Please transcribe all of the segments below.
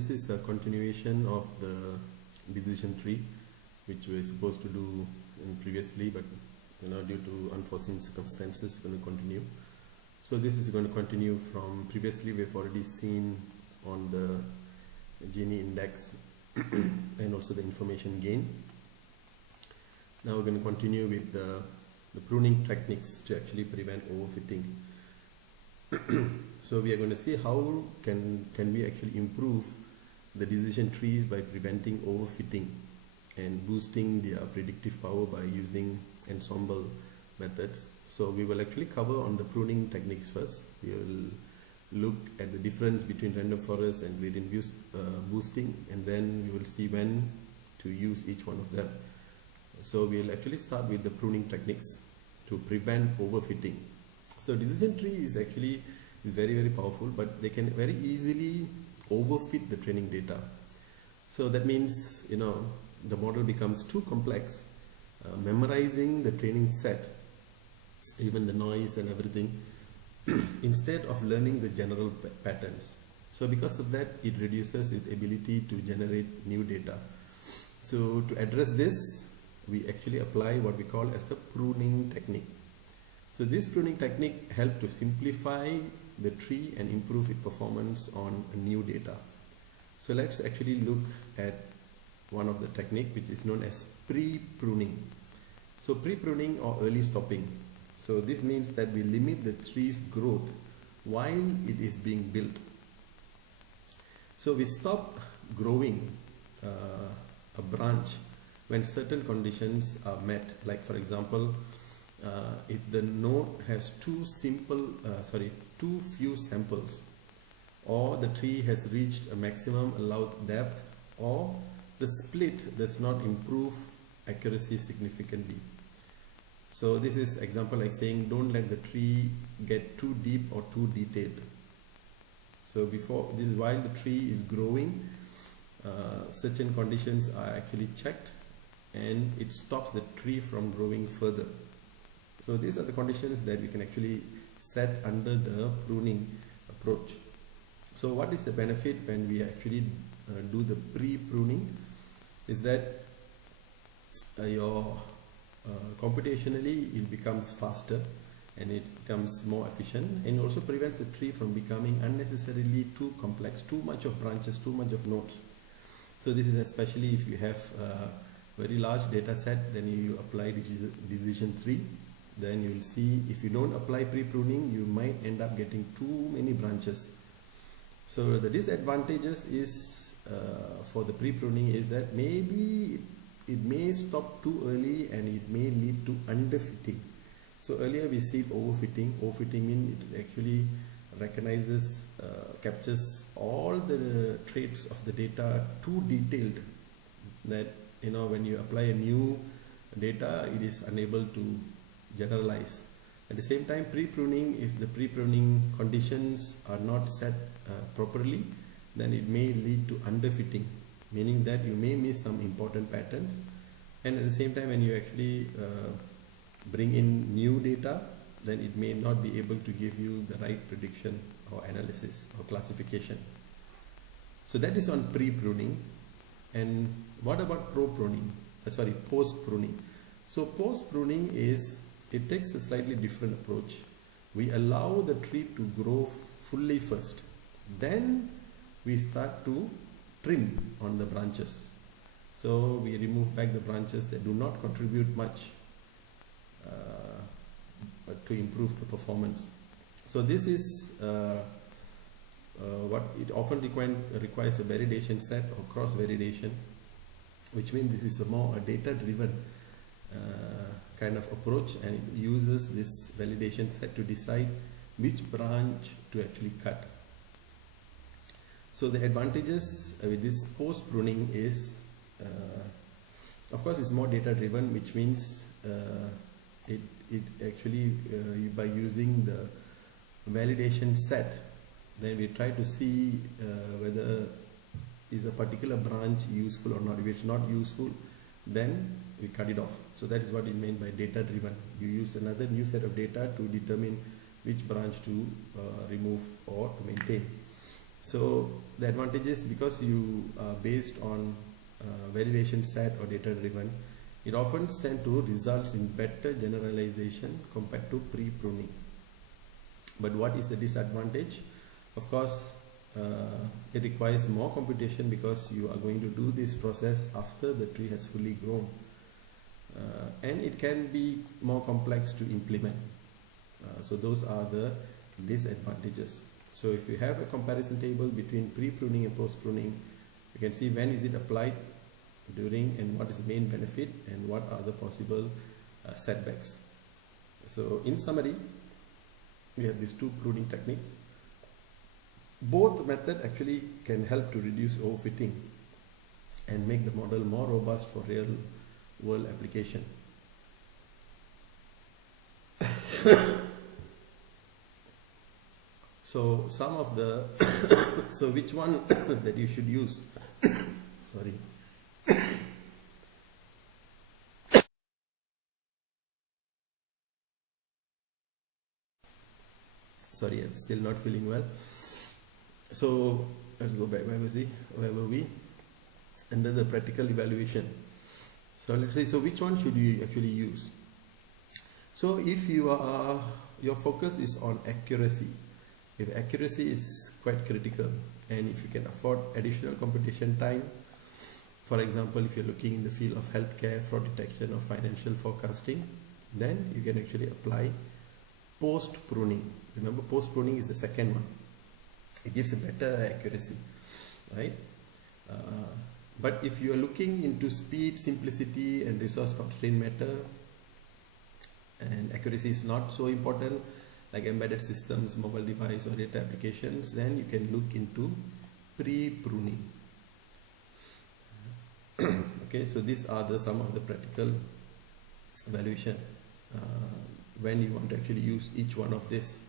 this is a continuation of the decision tree, which we were supposed to do previously, but due to unforeseen circumstances, we're going to continue. So this is going to continue from previously. We've already seen on the Gini index and also the information gain. Now we're going to continue with the pruning techniques to actually prevent overfitting. So we are going to see how can we actually improve the decision trees by preventing overfitting and boosting their predictive power by using ensemble methods. So we will actually cover on the pruning techniques first. We will look at the difference between random forest and gradient boosting, and then we will see when to use each one of them. So we will actually start with the pruning techniques to prevent overfitting. So decision tree is very, very powerful, but they can very easily overfit the training data. So that means the model becomes too complex. Memorizing the training set, even the noise and everything, instead of learning the general patterns. So because of that, it reduces its ability to generate new data. So to address this, we actually apply what we call as the pruning technique. So this pruning technique helps to simplify the tree and improve its performance on new data. So let's actually look at one of the technique, which is known as pre-pruning. So pre-pruning or early stopping. So this means that we limit the tree's growth while it is being built. So we stop growing a branch when certain conditions are met. Like for example, if the node has too few samples, or the tree has reached a maximum allowed depth, or the split does not improve accuracy significantly. So this is example like saying don't let the tree get too deep or too detailed. So this is while the tree is growing, certain conditions are actually checked and it stops the tree from growing further. So these are the conditions that we can actually set under the pruning approach. So what is the benefit when we actually do the pre-pruning is that computationally it becomes faster and it becomes more efficient, and also prevents the tree from becoming unnecessarily too complex, too much of branches, too much of nodes. So this is especially if you have a very large data set, then you apply decision tree. Then you will see if you don't apply pre-pruning, you might end up getting too many branches. So the disadvantages is for the pre-pruning is that maybe it may stop too early and it may lead to underfitting. So earlier we see overfitting. Overfitting means it actually recognizes, captures all the traits of the data too detailed, that when you apply a new data, it is unable to generalize. At the same time, pre-pruning, if the pre-pruning conditions are not set properly, then it may lead to underfitting, meaning that you may miss some important patterns. And at the same time, when you actually bring in new data, then it may not be able to give you the right prediction or analysis or classification. So that is on pre-pruning. And what about post-pruning? So post-pruning is, it takes a slightly different approach. We allow the tree to grow fully first. Then we start to trim on the branches. So we remove back the branches that do not contribute much to improve the performance. So this is what it often requires a validation set or cross validation, which means this is a more data-driven kind of approach, and it uses this validation set to decide which branch to actually cut. So the advantages with this post-pruning is, of course, it's more data-driven, which means it actually by using the validation set, then we try to see whether is a particular branch useful or not. If it's not useful, then we cut it off. So that is what it meant by data driven. You use another new set of data to determine which branch to remove or to maintain. So the advantage is because you are based on validation set or data driven, it often tends to result in better generalization compared to pre-pruning. But what is the disadvantage? Of course, it requires more computation because you are going to do this process after the tree has fully grown. And it can be more complex to implement. So those are the disadvantages. So if you have a comparison table between pre-pruning and post-pruning, you can see when is it applied, during, and what is the main benefit and what are the possible setbacks. So in summary, we have these two pruning techniques. Both methods actually can help to reduce overfitting and make the model more robust for real world application. So some of the so which one that you should use? Sorry. Sorry, I'm still not feeling well. So let's go back. Where were we? Under the practical evaluation. So let's say, so which one should you actually use? So if you are, your focus is on accuracy. If accuracy is quite critical, and if you can afford additional computation time, for example, if you're looking in the field of healthcare, fraud detection, or financial forecasting, then you can actually apply post-pruning. Remember, post-pruning is the second one. It gives a better accuracy, right? But if you are looking into speed, simplicity, and resource constraint matter, and accuracy is not so important, like embedded systems, mobile device, or data applications, then you can look into pre-pruning. Okay, so these are some of the practical evaluation when you want to actually use each one of this.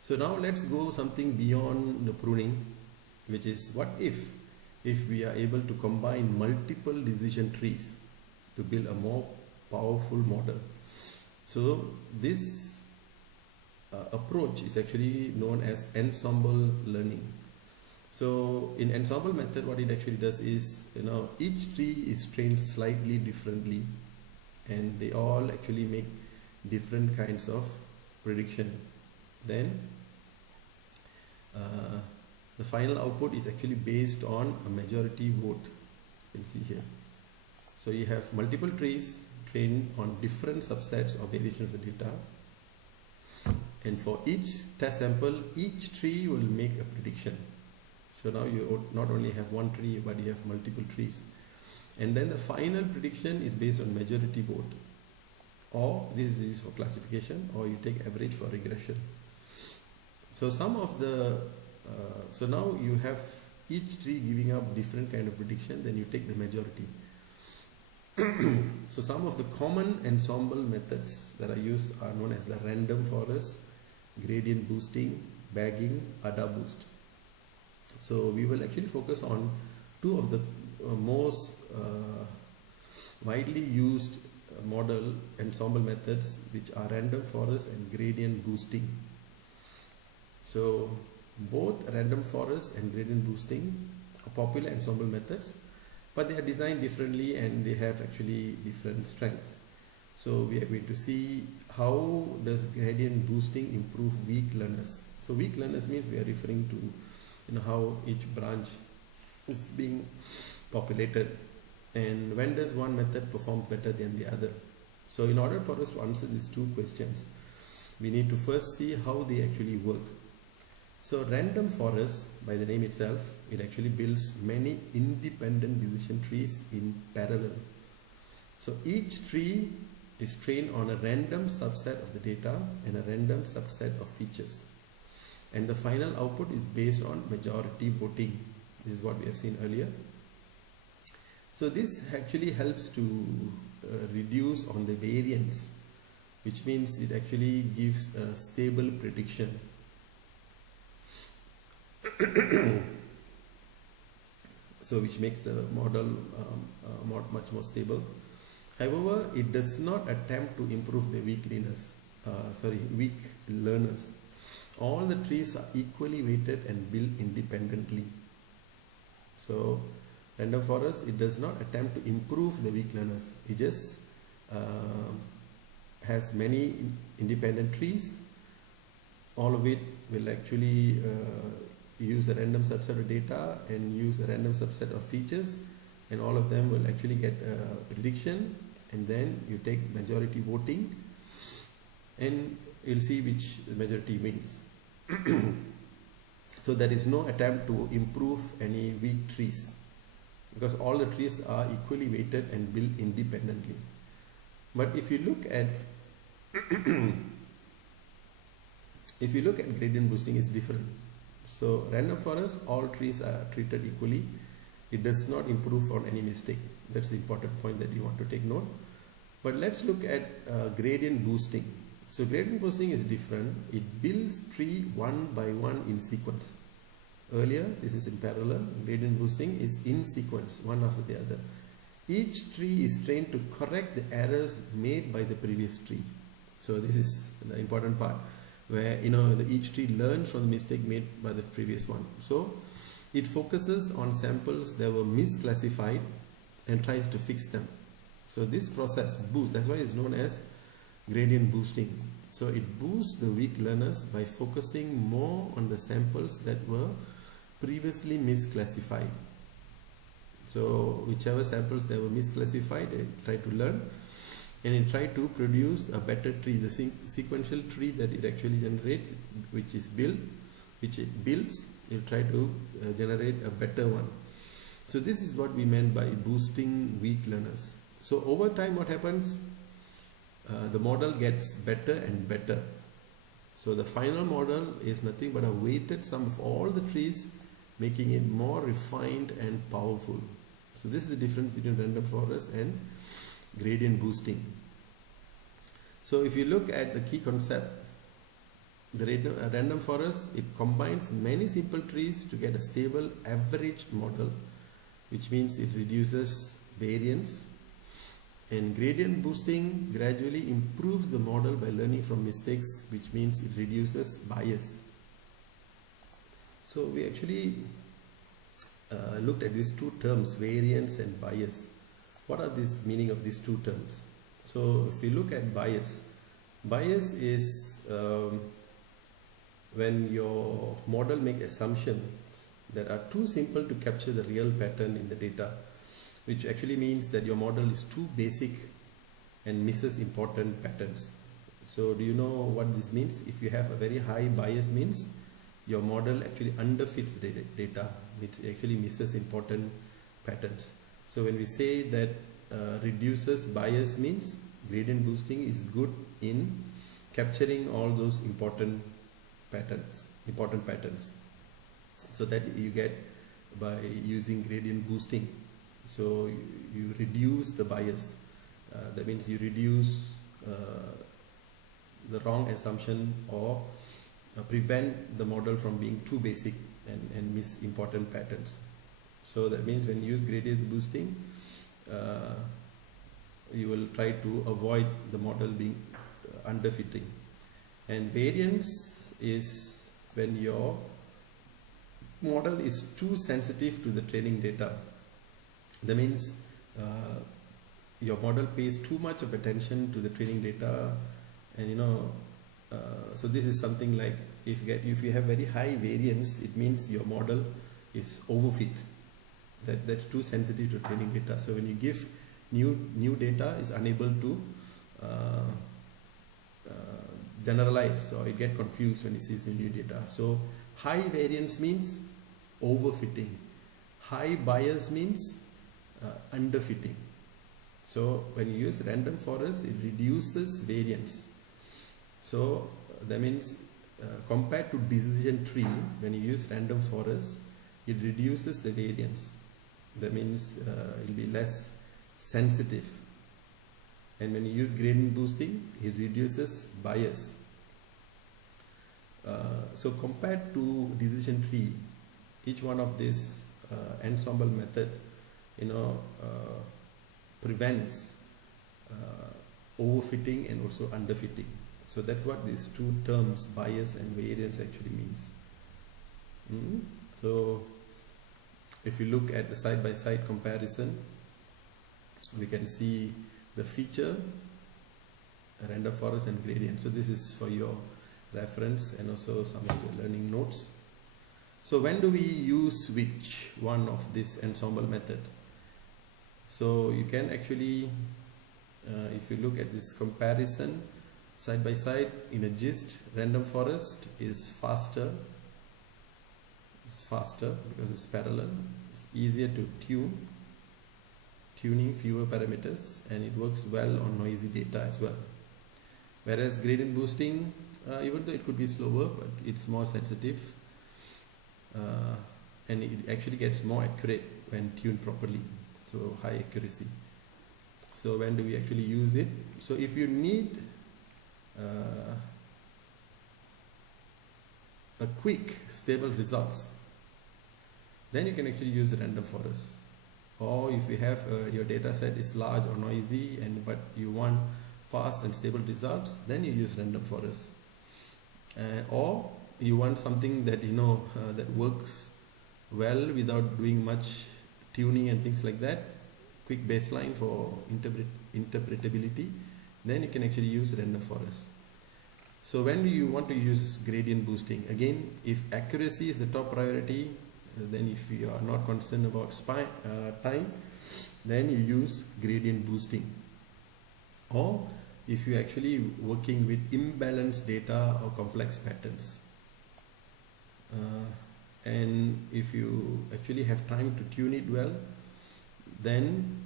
So now let's go something beyond the pruning, which is what if we are able to combine multiple decision trees to build a more powerful model. So this approach is actually known as ensemble learning. So in ensemble method, what it actually does is, each tree is trained slightly differently, and they all actually make different kinds of prediction. Then the final output is actually based on a majority vote. You can see here. So you have multiple trees trained on different subsets or variations of the data, and for each test sample, each tree will make a prediction. So now you not only have one tree, but you have multiple trees. And then the final prediction is based on majority vote, or this is used for classification, or you take average for regression. So some of the so now you have each tree giving up different kind of prediction, then you take the majority. So some of the common ensemble methods that are used are known as the random forest, gradient boosting, bagging, ADA boost. So we will actually focus on two of the most widely used model ensemble methods, which are random forest and gradient boosting. So both random forest and gradient boosting are popular ensemble methods, but they are designed differently and they have actually different strength. So we are going to see how does gradient boosting improve weak learners. So weak learners means we are referring to how each branch is being populated, and when does one method perform better than the other. So in order for us to answer these two questions, we need to first see how they actually work. So random forest, by the name itself, it actually builds many independent decision trees in parallel. So each tree is trained on a random subset of the data and a random subset of features. And the final output is based on majority voting. This is what we have seen earlier. So this actually helps to reduce on the variance, which means it actually gives a stable prediction. So which makes the model much more stable. However, it does not attempt to improve the weak learners. all the trees are equally weighted and built independently. So random forest, it does not attempt to improve the weak learners. It just has many independent trees. All of it will actually use a random subset of data and use a random subset of features, and all of them will actually get a prediction, and then you take majority voting and you'll see which majority wins. So there is no attempt to improve any weak trees, because all the trees are equally weighted and built independently. But if you look at gradient boosting, is different. So random forest, all trees are treated equally. It does not improve on any mistake. That's the important point that you want to take note. But let's look at gradient boosting. So gradient boosting is different. It builds tree one by one in sequence. Earlier, this is in parallel. Gradient boosting is in sequence, one after the other. Each tree is trained to correct the errors made by the previous tree. So this is the important part, where each tree learns from the mistake made by the previous one. So it focuses on samples that were misclassified and tries to fix them. So this process boosts, that's why it's known as gradient boosting. So it boosts the weak learners by focusing more on the samples that were previously misclassified. So whichever samples that were misclassified, it tried to learn, and it tried to produce a better tree, the sequential tree that it actually generates, which it builds, it try to generate a better one. So this is what we meant by boosting weak learners. So over time, what happens? The model gets better and better. So the final model is nothing but a weighted sum of all the trees, making it more refined and powerful. So this is the difference between random forest and gradient boosting. So if you look at the key concept, the random forest, it combines many simple trees to get a stable average model, which means it reduces variance. And gradient boosting gradually improves the model by learning from mistakes, which means it reduces bias. So we actually looked at these two terms, variance and bias. What are the meaning of these two terms? So if you look at bias is when your model makes assumptions that are too simple to capture the real pattern in the data, which actually means that your model is too basic and misses important patterns. So do you know what this means? If you have a very high bias, means your model actually underfits the data, which actually misses important patterns. So when we say that reduces bias, means gradient boosting is good in capturing all those important patterns. So that you get by using gradient boosting. So you reduce the bias. That means you reduce the wrong assumption, or prevent the model from being too basic and miss important patterns. So that means when you use gradient boosting, you will try to avoid the model being underfitting. And variance is when your model is too sensitive to the training data. That means your model pays too much of attention to the training data, and so this is something like if you have very high variance, it means your model is overfit. That's too sensitive to training data. So when you give new data, is unable to generalize, or it get confused when it sees the new data. So high variance means overfitting. High bias means underfitting. So when you use random forest, it reduces variance. So that means compared to decision tree, when you use random forest, it reduces the variance. That means it will be less sensitive. And when you use gradient boosting, it reduces bias. So compared to decision tree, each one of this ensemble method prevents overfitting and also underfitting. So that's what these two terms, bias and variance, actually means. So if you look at the side-by-side comparison, we can see the feature, random forest and gradient. So this is for your reference and also some of the learning notes. So when do we use which one of this ensemble method? So you can actually, if you look at this comparison side by side, in a gist, random forest is faster. It's faster because it's parallel. It's easier to tuning fewer parameters, and it works well on noisy data as well. Whereas gradient boosting, even though it could be slower, but it's more sensitive, and it actually gets more accurate when tuned properly. So high accuracy. So when do we actually use it? So if you need a quick stable results, then you can actually use a random forest. Or if you have your data set is large or noisy, but you want fast and stable results, then you use random forest. Or you want something that that works well without doing much tuning and things like that, quick baseline for interpretability, then you can actually use random forest. So when you want to use gradient boosting, again, if accuracy is the top priority, then if you are not concerned about time, then you use gradient boosting. Or if you're actually working with imbalanced data or complex patterns, and if you actually have time to tune it well, then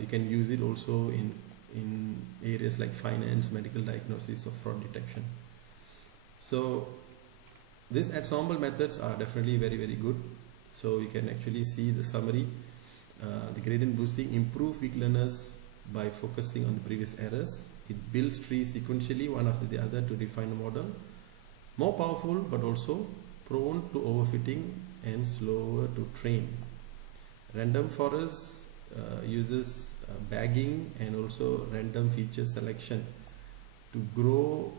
you can use it also in areas like finance, medical diagnosis, or fraud detection. So these ensemble methods are definitely very, very good. So you can actually see the summary. The gradient boosting improve weak learners by focusing on the previous errors. It builds trees sequentially one after the other to refine a model. More powerful, but also prone to overfitting and slower to train. Random forest uses bagging and also random feature selection to grow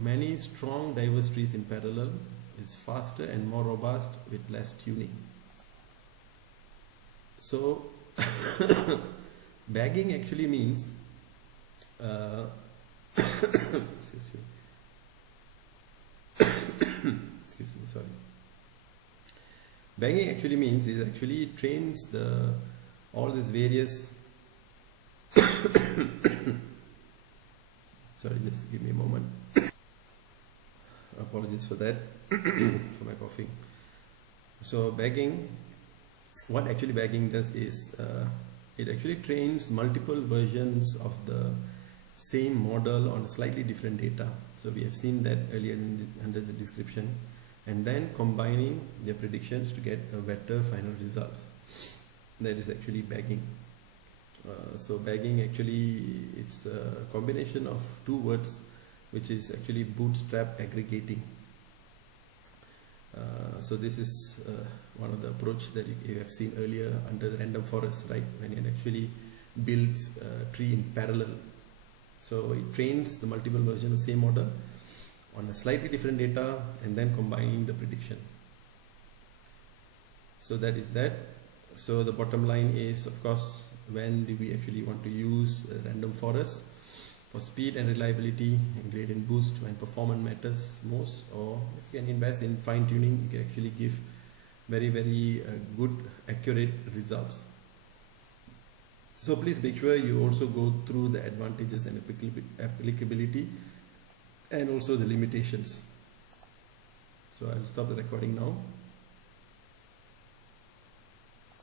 many strong diverse trees in parallel. It's faster and more robust with less tuning. So bagging actually means excuse me. Excuse me, sorry. Bagging actually means it actually trains all these various sorry, just give me a moment. Apologies for that, for my coughing. So bagging, what actually bagging does is it actually trains multiple versions of the same model on slightly different data. So we have seen that earlier under the description, and then combining their predictions to get a better final results. That is actually bagging. So bagging actually, it's a combination of two words, which is actually bootstrap aggregating. So this is one of the approach that you have seen earlier under the random forest, right? When it actually builds a tree in parallel. So it trains the multiple version of the same model on a slightly different data and then combining the prediction. So that is that. So the bottom line is, of course, when do we actually want to use a random forest? For speed and reliability and gradient boost when performance matters most, or if you can invest in fine tuning, you can actually give very, very good, accurate results. So please make sure you also go through the advantages and applicability and also the limitations. So I'll stop the recording now.